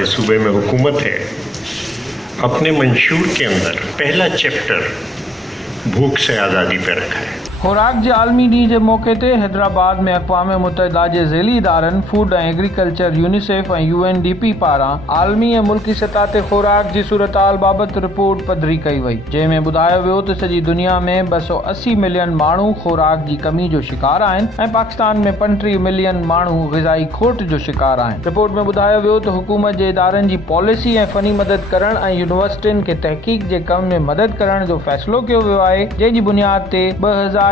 हमारे सूबे में हुकूमत है, अपने मंशूर के अंदर पहला चैप्टर भूख से आज़ादी पे रखा है। खुराक जे आलमी ॾींहुं जे मौक़े ते हैदराबाद में अक़वाम मुतहिदा जे ज़ैली इदारनि फूड ऐं एग्रीकल्चर यूनिसेफ ऐं UNDP पारां आलमी ऐं मुल्की सतह ते खुराक जी सूरतहाल बाबति रिपोर्ट पधरी कई वई, जंहिंमें ॿुधायो वियो त सॼी दुनिया में 280 मिलियन माण्हू खुराक जी कमी जो शिकार आहिनि ऐं पाकिस्तान में 35 मिलियन माण्हू ग़िज़ाई खोट जो शिकार आहिनि। रिपोर्ट में ॿुधायो वियो त हुकूमत जे इदारनि जी पॉलिसी ऐं फ़नी मदद करण ऐं यूनिवर्सिटियुनि खे तहक़ीक़ जे कम में मदद करण जो फ़ैसिलो कयो वियो आहे, जंहिं जी बुनियाद ते 2030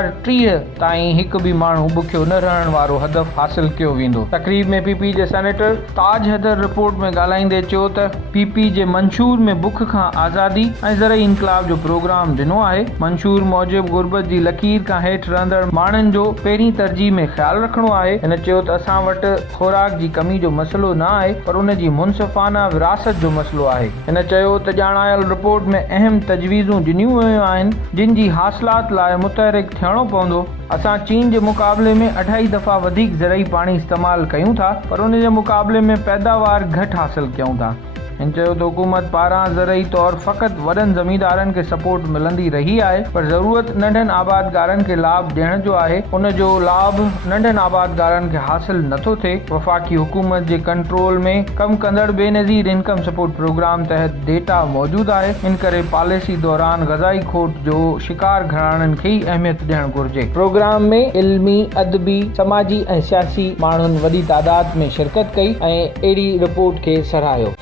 ताईं हिकु बि माण्हू बुखियो न रहण वारो हदफ़ हासिल कयो वेंदो। तक़रीब में PP जे सेनेटर ताज हैदर रिपोर्ट में ॻाल्हाईंदे चयो त PP जे मंशूर में बुख खां आज़ादी ऐं ज़रई इनकलाब जो प्रोग्राम ॾिनो आहे। मंशूर मूजिबि गुरबत जी लकीर खां हेठि रहंदड़ माण्हुनि जो पहिरीं तरजीह में ख़्यालु रखणो आहे। हिन चयो त असां वटि खुराक जी कमी जो मसइलो न आहे, पर उन जी मुनसिफ़ाना विरासत जो मसइलो आहे। हिन चयो त ॼाणायल रिपोर्ट में अहम तजवीज़ूं ॾिनियूं वयूं आहिनि, जिन जी हासिलात लाइ मुतहरिक थियणो पवंदो। असां चीन जे मुक़ाबले में 2.5 दफ़ा वधीक ज़रई पाणी इस्तेमालु कयूं था, पर उन जे मुक़ाबले में पैदावार घटि हासिल कयूं था। हिन चयो त हुकूमत पारां ज़रई तौरु फ़क़ति वॾनि ज़मींदारनि खे सपोर्ट मिलंदी रही आहे, पर ज़रूरत नंढनि आबादगारनि खे लाभ ॾियण जो आहे। उन जो लाभ नंढनि आबादगारनि खे हासिल नथो थिए। वफ़ाक़ी हुकूमत जे कंट्रोल में कमु कंदड़ बेनज़ीर इनकम सपोर्ट प्रोग्राम तहत डेटा मौजूदु आहे। इन करे पॉलिसी दौरान ग़ज़ाई खोट जो शिकार घराणनि खे ई अहमियत ॾियणु घुरिजे। प्रोग्राम में इल्मी, अदबी, समाजी ऐं सियासी माण्हुनि वॾी तादाद में शिरकत कई ऐं अहिड़ी रिपोर्ट खे सराहियो।